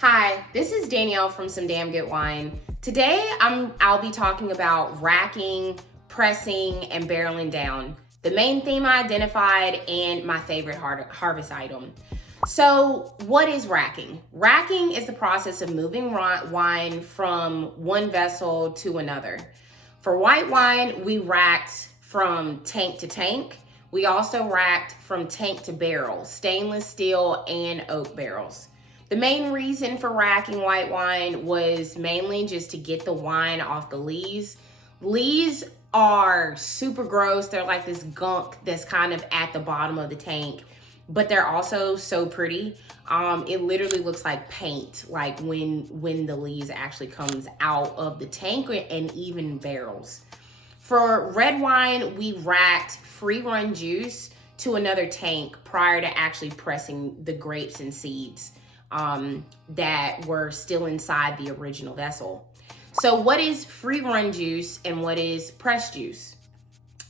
Hi, this is Danielle from Some Damn Good Wine. Today I'll be talking about racking, pressing, and barreling down. The main theme I identified and my favorite harvest item. So, what is racking? Racking is the process of moving wine from one vessel to another. For white wine, we racked from tank to tank. We also racked from tank to barrel, stainless steel and oak barrels. The main reason for racking white wine was mainly just to get the wine off the lees. Lees are super gross. They're like this gunk that's kind of at the bottom of the tank, but they're also so pretty. It literally looks like paint, like when the lees actually comes out of the tank and even barrels. For red wine, we racked free run juice to another tank prior to actually pressing the grapes and seeds that were still inside the original vessel. So what is free run juice and what is pressed juice?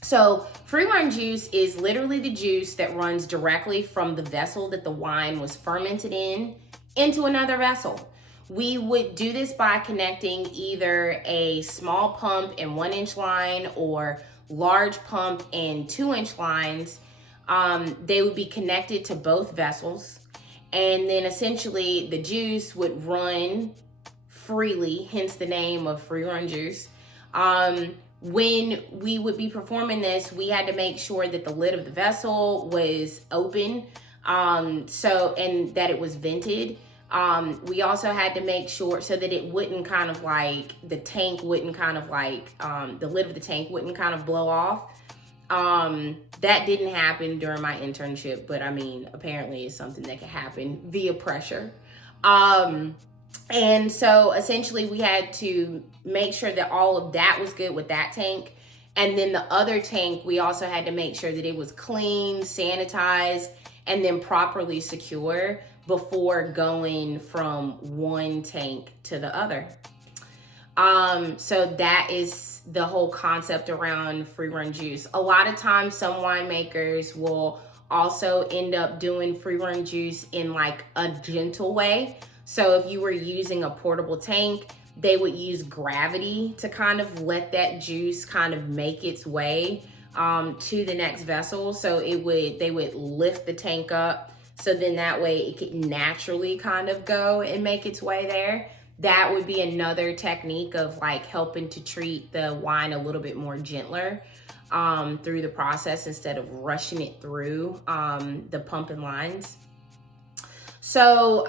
So free run juice is literally the juice that runs directly from the vessel that the wine was fermented in into another vessel. We would do this by connecting either a small pump and 1-inch line or large pump and 2-inch lines. They would be connected to both vessels. And then essentially the juice would run freely, hence the name of free run juice. When we would be performing this, we had to make sure that the lid of the vessel was open, and that it was vented. We also had to make sure so that it wouldn't kind of like, the tank wouldn't kind of like, the lid of the tank wouldn't kind of blow off. That didn't happen during my internship, but I mean, apparently it's something that can happen via pressure. And so essentially we had to make sure that all of that was good with that tank. And then the other tank, we also had to make sure that it was clean, sanitized, and then properly secure before going from one tank to the other. So that is the whole concept around free run juice. A lot of times some winemakers will also end up doing free run juice in like a gentle way. So if you were using a portable tank, they would use gravity to kind of let that juice kind of make its way to the next vessel. So they would lift the tank up, so then that way it could naturally kind of go and make its way there. That would be another technique of like helping to treat the wine a little bit more gentler through the process instead of rushing it through the pump and lines. So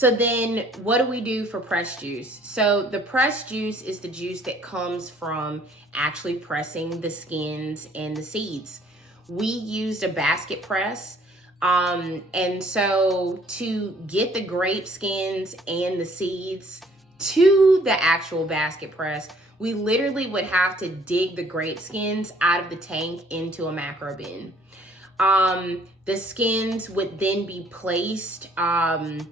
then what do we do for pressed juice? So the pressed juice is the juice that comes from actually pressing the skins and the seeds. We used a basket press. And so to get the grape skins and the seeds to the actual basket press, we literally would have to dig the grape skins out of the tank into a macro bin. The skins would then be placed, placed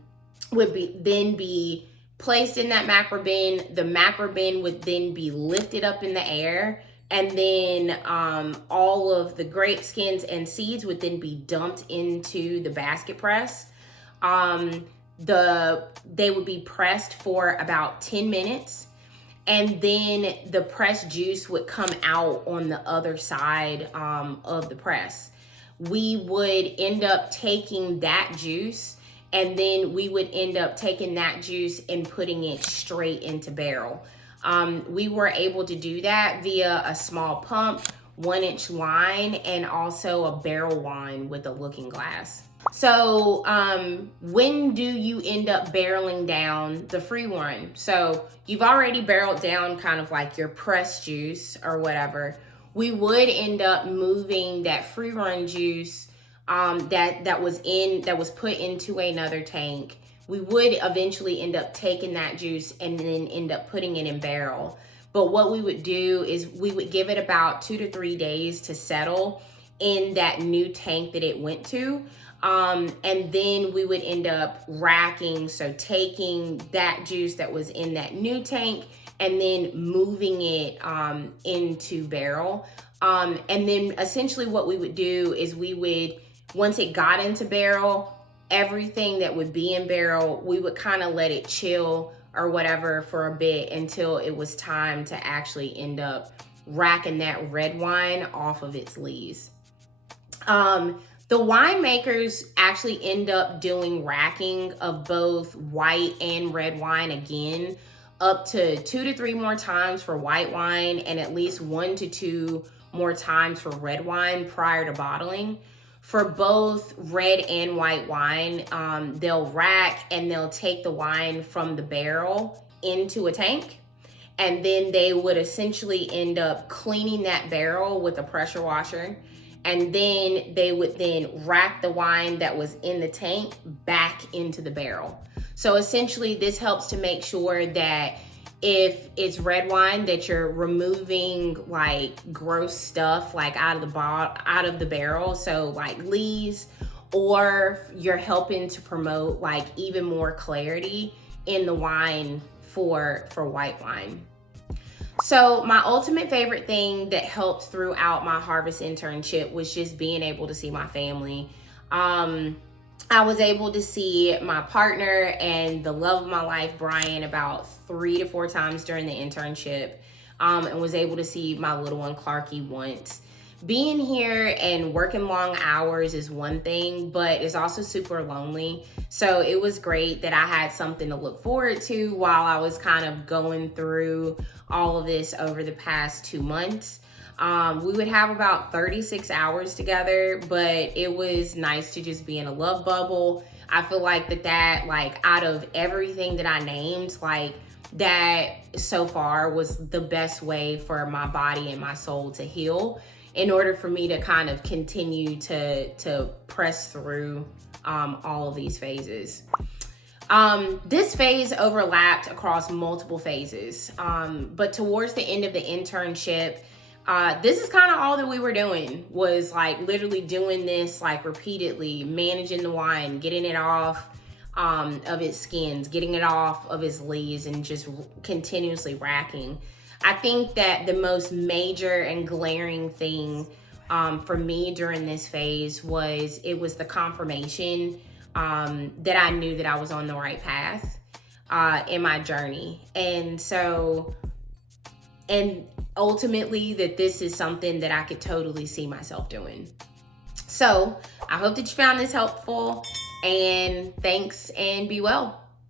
in that macro bin. The macro bin would then be lifted up in the air, and then all of the grape skins and seeds would then be dumped into the basket press. They would be pressed for about 10 minutes, and then the pressed juice would come out on the other side of the press. We would end up taking that juice, and then we would end up taking that juice and putting it straight into barrel. We were able to do that via a small pump, 1-inch line, and also a barrel wine with a looking glass. So when do you end up barreling down the free run? So you've already barreled down kind of like your pressed juice or whatever. We would end up moving that free run juice that was put into another tank. We would eventually end up taking that juice and then end up putting it in barrel. But what we would do is we would give it about 2 to 3 days to settle in that new tank that it went to. And then we would end up racking, so taking that juice that was in that new tank and then moving it into barrel. And then essentially what we would do is once it got into barrel, everything that would be in barrel, we would kind of let it chill or whatever for a bit until it was time to actually end up racking that red wine off of its lees. The winemakers actually end up doing racking of both white and red wine again, up to 2 to 3 more times for white wine and at least 1 to 2 more times for red wine prior to bottling. For both red and white wine, they'll rack and they'll take the wine from the barrel into a tank. And then they would essentially end up cleaning that barrel with a pressure washer. And then they would then rack the wine that was in the tank back into the barrel. So essentially this helps to make sure that if it's red wine, that you're removing like gross stuff like out of the barrel, so like lees, or you're helping to promote like even more clarity in the wine for white wine. So my ultimate favorite thing that helped throughout my harvest internship was just being able to see my family. I was able to see my partner and the love of my life, Brian, about 3 to 4 times during the internship, and was able to see my little one, Clarky, once. Being here and working long hours is one thing, but it's also super lonely. So it was great that I had something to look forward to while I was kind of going through all of this over the past 2 months. We would have about 36 hours together, but it was nice to just be in a love bubble. I feel like that like out of everything that I named, like that so far was the best way for my body and my soul to heal in order for me to kind of continue to press through all of these phases. This phase overlapped across multiple phases, but towards the end of the internship, this is kind of all that we were doing, was like literally doing this like repeatedly, managing the wine, getting it off of its skins, getting it off of its lees, and just continuously racking. I think that the most major and glaring thing for me during this phase was the confirmation that I knew that I was on the right path in my journey. And ultimately that this is something that I could totally see myself doing. So I hope that you found this helpful, and thanks, and be well.